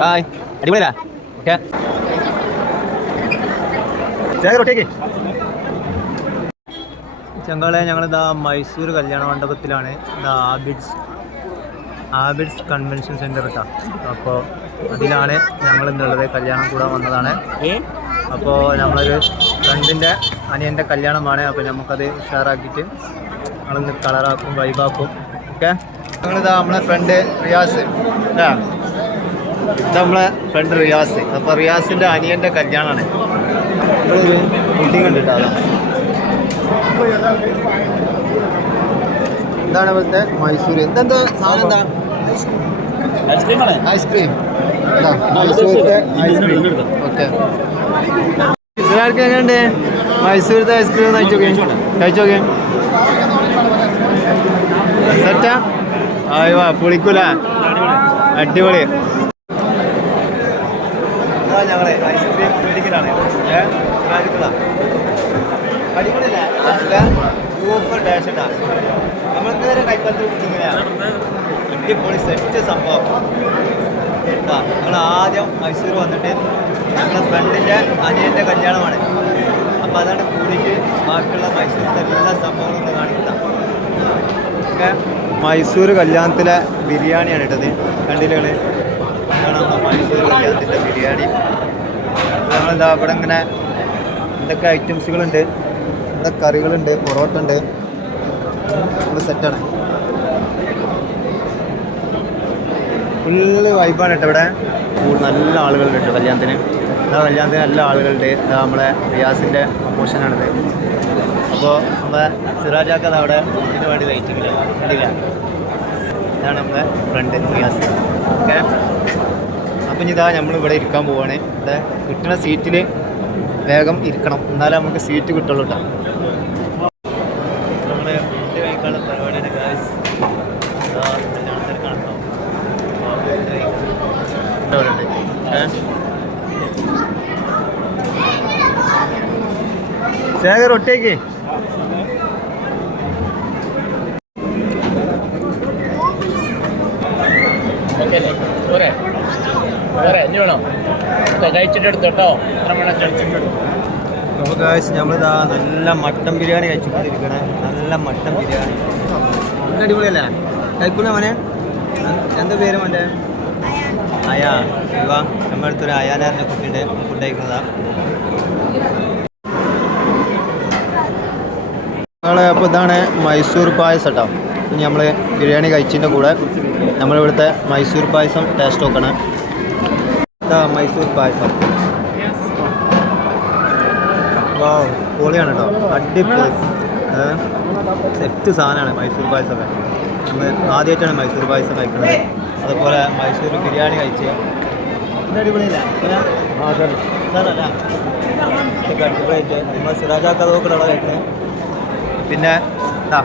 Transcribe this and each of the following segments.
Hi. അടിപൊളിയാ okay. ചങ്കളെ ഞങ്ങളിതാ മൈസൂർ കല്യാണ മണ്ഡപത്തിലാണ് ആബിഡ്സ് ആബിഡ്സ് കൺവെൻഷൻ സെന്റർ കേട്ടോ അപ്പോൾ അതിലാണ് ഞങ്ങൾ ഇന്നുള്ളത് കല്യാണം കൂടാൻ വന്നതാണ്. അപ്പോൾ നമ്മളൊരു ഫ്രണ്ടിന്റെ അനിയന്റെ കല്യാണമാണ്. അപ്പോൾ നമുക്കത് ഉഷാറാക്കിയിട്ട് ഞങ്ങളിന്ന് കളറാക്കും വൈബാക്കും ഓക്കെ? ഞങ്ങളിതാ നമ്മളെ ഫ്രണ്ട് റിയാസ്. ആ നമ്മളെ ഫ്രണ്ട് റിയാസ്. അപ്പോൾ റിയാസിന്റെ അനിയന്റെ കല്യാണമാണ് നമ്മളൊരു മീറ്റിംഗ് ഉണ്ട് കേട്ടോ എന്താണ് ഇവിടുത്തെ മൈസൂർ എന്തെന്താ സാധനം എന്താ? Ice cream. മൈസൂരിത്തെ ഐസ്ക്രീം. ഓക്കെ. ചിലർക്ക് എങ്ങനെയുണ്ട്? മൈസൂരിത്തെ ഐസ്ക്രീം കഴിച്ചോക്കെ? കഴിച്ചോക്കെ? സെറ്റാ? ആയി വാ പുളിക്കൂല. അടിപൊളി. ഞങ്ങളെ അടിപൊളിയല്ലേ? അടിപൊളി സെറ്റ് സംഭവം. എന്താ? ഞങ്ങൾ ആദ്യം മൈസൂർ വന്നിട്ട് ഞങ്ങളുടെ ഫ്രണ്ടിന്റെ അനിയന്റെ കല്യാണമാണ്. അപ്പോൾ അതാണ് കൂടിയിട്ട് ബാക്കിയുള്ള മൈസൂരിന്റെ എല്ലാ സംഭവങ്ങളും കാണിക്കുന്നത് ഒക്കെ മൈസൂർ കല്യാണത്തിലെ ബിരിയാണിയാണ് ഇട്ടത്. കണ്ടില്ലേ മൈസൂർ കല്യാണത്തിന്റെ ബിരിയാണി. നമ്മളെന്താ ഇവിടെ ഇങ്ങനെ എന്തൊക്കെ ഐറ്റംസുകളുണ്ട്? ഇവിടെ കറികളുണ്ട് പൊറോട്ട ഉണ്ട് നമ്മൾ സെറ്റാണ് ഫുള്ള് വൈബാണ് കേട്ടോ ഇവിടെ. നല്ല ആളുകളുണ്ട് കേട്ടോ കല്യാണത്തിന്. ഇതാ കല്യാണത്തിന് നല്ല ആളുകളുണ്ട്. ഇതാ നമ്മളെ റിയാസിന്റെ പ്രൊമോഷനാണിത് അപ്പോൾ നമ്മുടെ സിറാജാക്കത് അവിടെ ഇതിന് വേണ്ടി വെയിറ്റിംഗ് കണ്ടില്ല ഇതാണ് നമ്മുടെ ഫ്രണ്ട് ഗ്യാസ് ഓക്കെ അപ്പം ഇനി ഇതാ നമ്മൾ ഇവിടെ ഇരിക്കാൻ പോവാണ്. ഇവിടെ കിട്ടുന്ന സീറ്റിൽ വേഗം ഇരിക്കണം. എന്നാലേ നമുക്ക് സീറ്റ് കിട്ടുള്ളൂ ശേഖർ ഒട്ടേക്ക് എത്ര ഗായ്സ് നമ്മളിതാ നല്ല മട്ടൻ ബിരിയാണി കഴിച്ചുകൊണ്ടിരിക്കണേ. നല്ല മട്ടൻ ബിരിയാണി. നല്ല അടിപൊളിയല്ലേ? കഴിക്കുന്ന മോനെ? എന്താ പേര് മോന്റെ? അയ. ഇവാ നമ്മുടെ അടുത്തൊരു കുട്ടിയുടെ ഫുഡ് കഴിക്കുന്നതാ. അപ്പോൾ ഇതാണ് മൈസൂർ പായസം കേട്ടോ ഇനി നമ്മൾ ബിരിയാണി കഴിച്ചതിന്റെ കൂടെ നമ്മളിവിടുത്തെ മൈസൂർ പായസം ടേസ്റ്റ് നോക്കണം. മൈസൂർ പായസം. വാ പൊളിയാണ് കേട്ടോ അടിപൊളി. സെറ്റ് സാധനമാണ് മൈസൂർ പായസമൊക്കെ. നമ്മൾ ആദ്യമായിട്ടാണ് മൈസൂർ പായസം കഴിക്കുന്നത്. അതുപോലെ മൈസൂർ ബിരിയാണി കഴിച്ച്. ഇത് കഴിക്കുന്നത്. പിന്നെ ഇതാ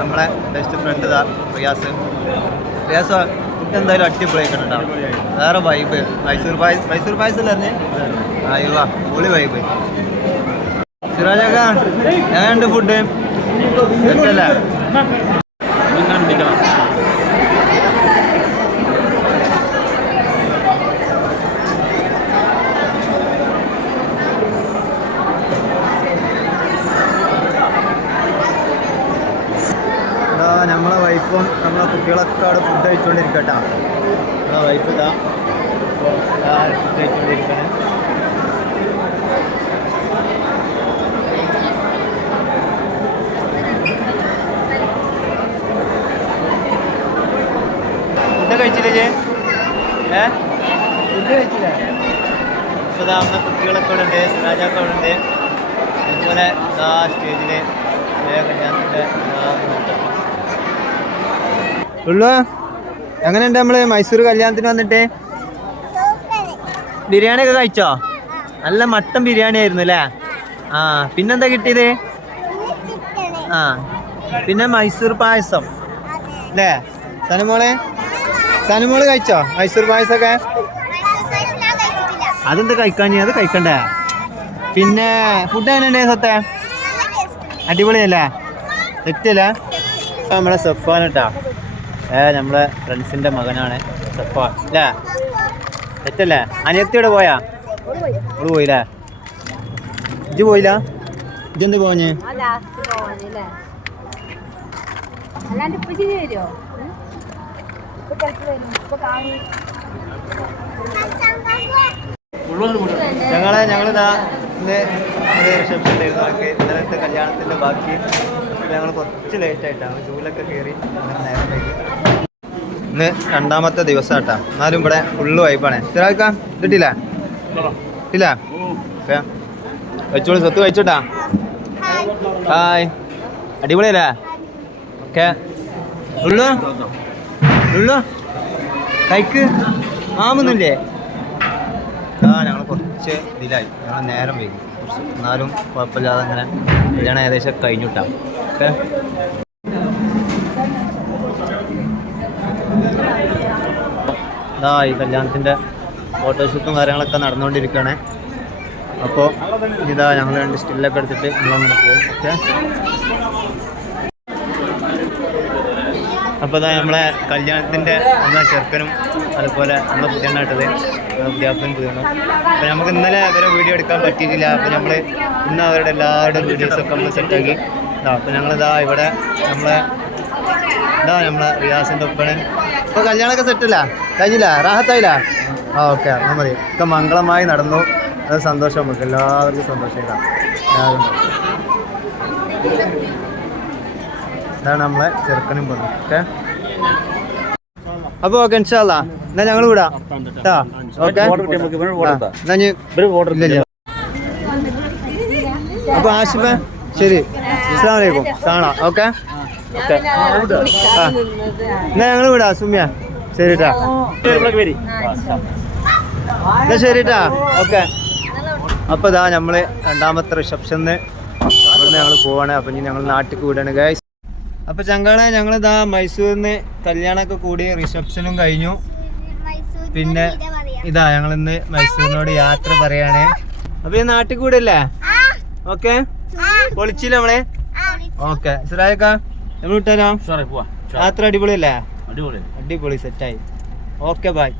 നമ്മളെ ബെസ്റ്റ് ഫ്രണ്ട് ഇതാ റിയാസ്. റിയാസ് എന്തായാലും ഉണ്ടാവും വേറെ വൈബ് മൈസൂർ പായസ് മൈസൂർ പായസം അല്ലേ അയ്യോ പൊളി വൈബ് സിറാജക്കാ ഞാൻ ഉണ്ട് ഫുഡ് സെറ്റല്ലേ ഇങ്ങനെ പിടിക്കണം ഇതാ നമ്മളെ വൈഫും നമ്മളെ കുട്ടികളൊക്കെ അവിടെ ഫുഡ് കഴിച്ചുകൊണ്ടിരിക്കട്ടാ വൈഫ് ഇതാ. കഴിച്ചുകൊണ്ടിരിക്കണേ ഫുഡ് കഴിച്ചില്ലേ? ഏ ഇതാ നമ്മുടെ കുട്ടികളൊക്കെ ഇവിടെ ഉണ്ട് സിറാജൊക്കെ അവിടെ ഉണ്ട് അതുപോലെ സ്റ്റേജിൽ കല്യാണത്തിന്റെ ഉള്ളു? എങ്ങനെയുണ്ട് നമ്മൾ മൈസൂർ കല്യാണത്തിന് വന്നിട്ട്? ബിരിയാണി ഒക്കെ കഴിച്ചോ? നല്ല മട്ടൻ ബിരിയാണി ആയിരുന്നു അല്ലേ? ആ പിന്നെന്താ കിട്ടിയത്? ആ പിന്നെ മൈസൂർ പായസം. അല്ലേ? സനുമോളെ? സനുമോൾ കഴിച്ചോ മൈസൂർ പായസം പായസമൊക്കെ അതെന്താ കഴിക്കാൻ അത് കഴിക്കണ്ടേ? പിന്നെ ഫുഡ് എങ്ങനെയുണ്ട് സത്തെ അടിപൊളിയല്ലേ? സെറ്റല്ലേ? നമ്മുടെ സഫാൻ കേട്ടാ ഏ നമ്മളെ ഫ്രണ്ട്സിന്റെ മകനാണ് സഫ. അല്ലേ തെറ്റല്ലേ? അനിയത്തിയോടെ പോയാ? അവൾ പോയില്ലേ? ഇത് പോയില്ല? ഇജെന്ത് പോഞ്ഞ് ഞങ്ങളെ ഞങ്ങളിതാ ഇന്ന് റിസപ്ഷൻ ഇന്നലത്തെ കല്യാണത്തിന്റെ ബാക്കി ഞങ്ങൾ കുറച്ച് ലേറ്റ് ആയിട്ടാണ് ജൂലൊക്കെ കയറി ഇന്ന് രണ്ടാമത്തെ ദിവസമാട്ടാ എന്നാലും ഇവിടെ ഫുള്ള് വൈപ്പാണ് ഇത്ര കിട്ടില്ല ഇല്ല ഓക്കെ. വെച്ചോളൂ സ്വത്ത് കഴിച്ചോട്ടാ. ഹായ്. അടിപൊളിയല്ലേ? ഓക്കെ. ഉള്ളു ഉള്ളു കൈക്ക്? ആവുന്നില്ലേ? ആ ഞങ്ങൾ കുറച്ച് ഇതിലായി. ഞങ്ങൾ നേരം വൈകി. എന്നാലും കുഴപ്പമില്ലാതെ അങ്ങനെ കല്യാണം ഏകദേശം കഴിഞ്ഞിട്ടാ. ഓക്കെ. ഇതാ ഈ കല്യാണത്തിന്റെ ഫോട്ടോഷൂട്ടും കാര്യങ്ങളൊക്കെ നടന്നുകൊണ്ടിരിക്കുകയാണ്. അപ്പോൾ ഇതാ ഞങ്ങൾ രണ്ട് സ്റ്റില്ലൊക്കെ എടുത്തിട്ട് നമ്മളങ്ങനെ പോകും ഓക്കെ. അപ്പോൾ ഇതാ നമ്മളെ കല്യാണത്തിന്റെ നമ്മളെ ചെറുക്കനും അതുപോലെ നമ്മളെ പുതിയണ്ണായിട്ടത് പുതിയാപ്പനും പുതിയണം അപ്പോൾ നമുക്ക് ഇന്നലെ അവരെ വീഡിയോ എടുക്കാൻ പറ്റിയിട്ടില്ല. അപ്പോൾ നമ്മൾ ഇന്ന് അവരുടെ എല്ലാവരുടെയും വീഡിയോസൊക്കെ നമ്മൾ സെറ്റാക്കി ഇതാ അപ്പോൾ ഞങ്ങളിതാ ഇവിടെ നമ്മളെ ഇതാ നമ്മളെ റിയാസിന്റെ ഒപ്പണ് ഇപ്പോൾ കല്യാണമൊക്കെ സെറ്റല്ല? കഴിഞ്ഞില്ല? റാഹത്തായില്ല? ആ ഓക്കെ എന്നാൽ മതി. ഒക്കെ മംഗളമായി നടന്നു. അത് സന്തോഷം നമുക്ക് എല്ലാവർക്കും സന്തോഷമായിട്ടാണ് ഇതാണ് നമ്മളെ ചെറുക്കനും പോകുന്നത് ഓക്കെ? അപ്പൊ ഓക്കെ ഇൻഷാല്ല എന്നാ ഞങ്ങൾ വിടാം. ഓക്കെ? അപ്പൊ ആഷിഫ ശരി. അസ്സാം വലൈക്കും കാണാം. ഓക്കെ? ഓക്കെ. ആ. എന്നാ ഞങ്ങൾ വിടാം സുമ്യ. ശരി ട്ടാ. എന്നാ ശരിട്ടാ ഓക്കെ. അപ്പോൾ ഇതാ നമ്മൾ രണ്ടാമത്തെ ഇവിടുന്ന് ഞങ്ങൾ പോവാണ്. അപ്പം ഇനി ഞങ്ങൾ നാട്ടിലേക്ക് വിടാണ് ഗൈസ് അപ്പോൾ ചങ്കാളെ ഞങ്ങളിതാ മൈസൂരിൽ നിന്ന് കല്യാണമൊക്കെ കൂടി റിസപ്ഷനും കഴിഞ്ഞു. പിന്നെ ഇതാ ഞങ്ങൾ ഇന്ന് മൈസൂരിനോട് യാത്ര പറയാണ്. അപ്പൊ ഈ നാട്ടിൽ കൂടെ അല്ലേ ഓക്കെ? പൊളിച്ചില്ല നമ്മളെ? ഓക്കെ. സുരായക്ക നമ്മൾ വിട്ടാലോ സാറേ പോവാ. യാത്ര അടിപൊളിയല്ലേ? അടിപൊളി അടിപൊളി സെറ്റായി ഓക്കെ ബൈ